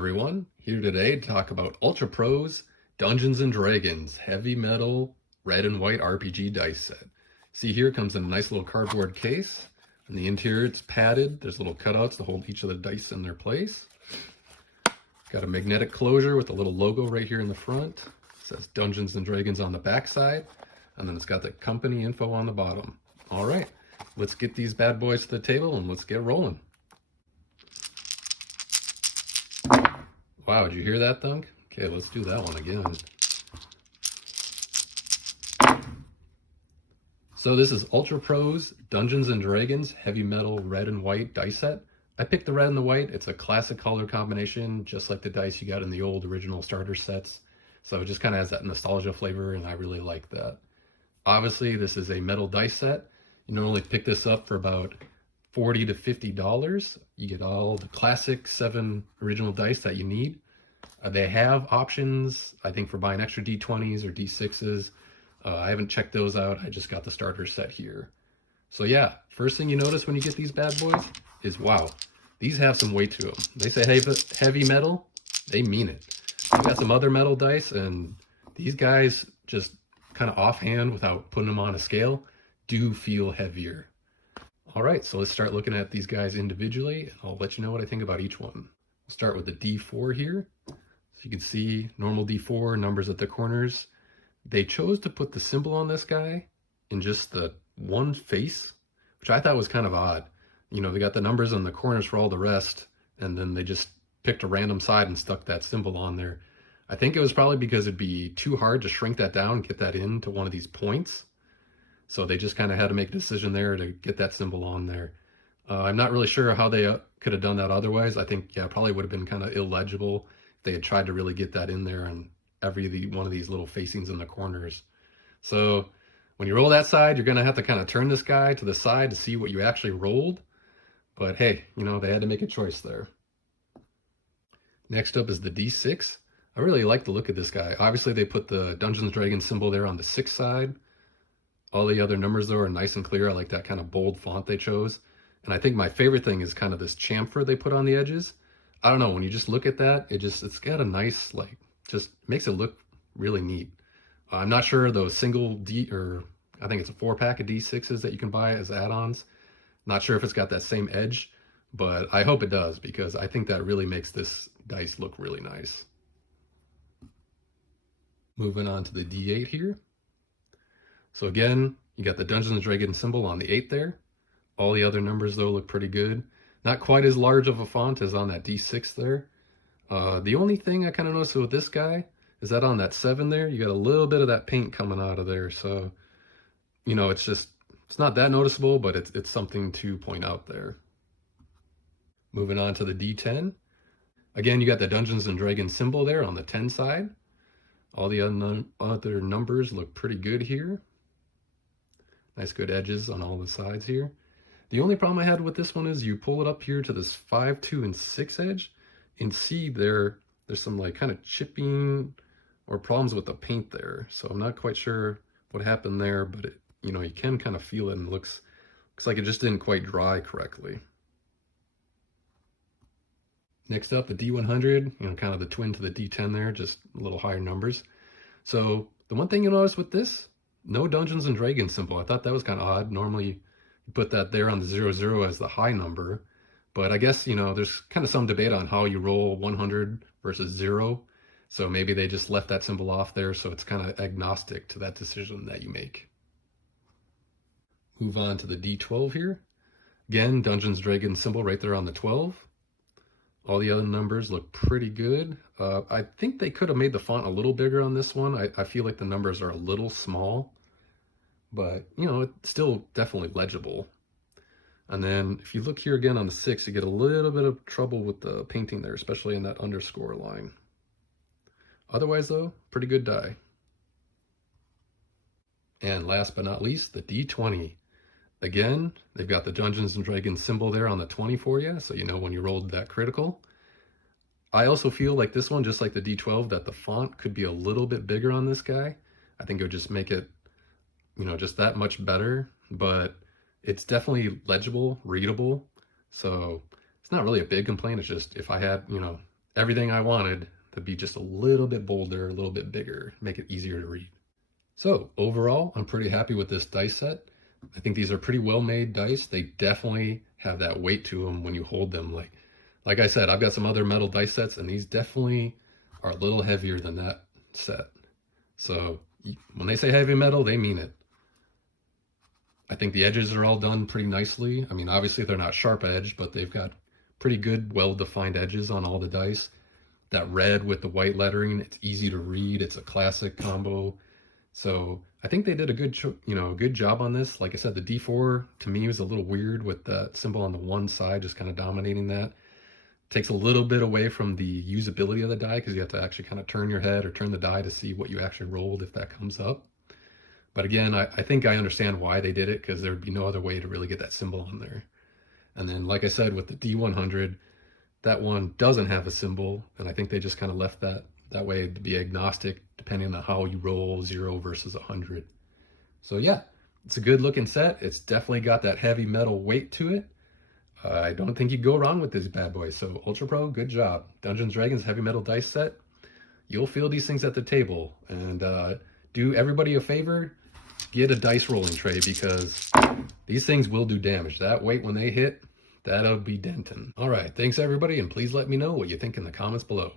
everyone, here today to talk about Ultra Pro's Dungeons & Dragons Heavy Metal Red and White RPG dice set. See, here comes in a nice little cardboard case. On the interior it's padded, there's little cutouts to hold each of the dice in their place. Got a magnetic closure with a little logo right here in the front. It says Dungeons & Dragons on the back side, and then it's got the company info on the bottom. Alright, let's get these bad boys to the table and let's get rolling. Wow, did you hear that thunk? Okay, let's do that one again. So this is Ultra Pro's Dungeons & Dragons Heavy Metal Red and White dice set. I picked the red and the white. It's a classic color combination, just like the dice you got in the old original starter sets. So it just kind of has that nostalgia flavor, and I really like that. Obviously, this is a metal dice set. You normally pick this up for about $40 to $50. You get all the classic 7 original dice that you need. They have options, I think, for buying extra D20s or D6s. I haven't checked those out. I just got the starter set here. So yeah, first thing you notice when you get these bad boys is, wow, these have some weight to them. They say heavy metal, they mean it. I got some other metal dice, and these guys, just kind of offhand without putting them on a scale, do feel heavier. All right, so let's start looking at these guys individually, and I'll let you know what I think about each one. We'll start with the D4 here. So you can see normal D4, numbers at the corners. They chose to put the symbol on this guy in just the one face, which I thought was kind of odd. You know, they got the numbers on the corners for all the rest, and then they just picked a random side and stuck that symbol on there. I think it was probably because it'd be too hard to shrink that down and get that into one of these points. So they just kind of had to make a decision there to get that symbol on there. I'm not really sure how they could have done that otherwise. I think, yeah, probably would have been kind of illegible if they had tried to really get that in there on every one of these little facings in the corners. So when you roll that side, you're going to have to kind of turn this guy to the side to see what you actually rolled. But hey, you know, they had to make a choice there. Next up is the D6. I really like the look of this guy. Obviously, they put the Dungeons & Dragons symbol there on the 6 side. All the other numbers, though, are nice and clear. I like that kind of bold font they chose. And I think my favorite thing is kind of this chamfer they put on the edges. I don't know, when you just look at that, it's got a nice, like, just makes it look really neat. I'm not sure those single I think it's a 4-pack of D6s that you can buy as add-ons. Not sure if it's got that same edge, but I hope it does, because I think that really makes this dice look really nice. Moving on to the D8 here. So again, you got the Dungeons & Dragons symbol on the 8 there. All the other numbers, though, look pretty good. Not quite as large of a font as on that D6 there. The only thing I kind of noticed with this guy is that on that 7 there, you got a little bit of that paint coming out of there. So, you know, it's not that noticeable, but it's something to point out there. Moving on to the D10. Again, you got the Dungeons & Dragons symbol there on the 10 side. All the other numbers look pretty good here. Nice good edges on all the sides here. The only problem I had with this one is you pull it up here to this 5, 2, and 6 edge, and see there's some like kind of chipping or problems with the paint there. So I'm not quite sure what happened there, but you know, you can kind of feel it, and it looks like it just didn't quite dry correctly. Next up, the D100, you know, kind of the twin to the D10 there, just a little higher numbers. So the one thing you'll notice with this, no Dungeons & Dragons symbol. I thought that was kind of odd. Normally you put that there on the 00 as the high number, but I guess, you know, there's kind of some debate on how you roll 100 versus 0. So maybe they just left that symbol off there, so it's kind of agnostic to that decision that you make. Move on to the D12 here. Again, Dungeons & Dragons symbol right there on the 12. All the other numbers look pretty good. I think they could have made the font a little bigger on this one. I feel like the numbers are a little small, but, you know, it's still definitely legible. And then if you look here again on the 6, you get a little bit of trouble with the painting there, especially in that underscore line. Otherwise, though, pretty good die. And last but not least, the D20. Again, they've got the Dungeons & Dragons symbol there on the 20 for you, so you know when you rolled that critical. I also feel like this one, just like the D12, that the font could be a little bit bigger on this guy. I think it would just make it, you know, just that much better, but it's definitely legible, readable. So it's not really a big complaint. It's just, if I had, you know, everything I wanted to be just a little bit bolder, a little bit bigger, make it easier to read. So overall, I'm pretty happy with this dice set. I think these are pretty well made dice. They definitely have that weight to them when you hold them. Like I said, I've got some other metal dice sets, and these definitely are a little heavier than that set. So when they say heavy metal, they mean it. I think the edges are all done pretty nicely. I mean, obviously they're not sharp edged, but they've got pretty good, well-defined edges on all the dice. That red with the white lettering, it's easy to read. It's a classic combo. So I think they did a good, good job on this. Like I said, the D4 to me was a little weird with that symbol on the one side, just kind of dominating that. Takes a little bit away from the usability of the die because you have to actually kind of turn your head or turn the die to see what you actually rolled if that comes up. But again, I think I understand why they did it because there would be no other way to really get that symbol on there. And then, like I said, with the D100, that one doesn't have a symbol, and I think they just kind of left that way to be agnostic depending on how you roll 0 versus 100. So yeah, it's a good looking set. It's definitely got that heavy metal weight to it. I don't think you go wrong with this bad boy. So Ultra Pro, good job. Dungeons & Dragons heavy metal dice set. You'll feel these things at the table. And do everybody a favor, get a dice rolling tray because these things will do damage. That weight when they hit, that'll be denting. All right, thanks everybody, and please let me know what you think in the comments below.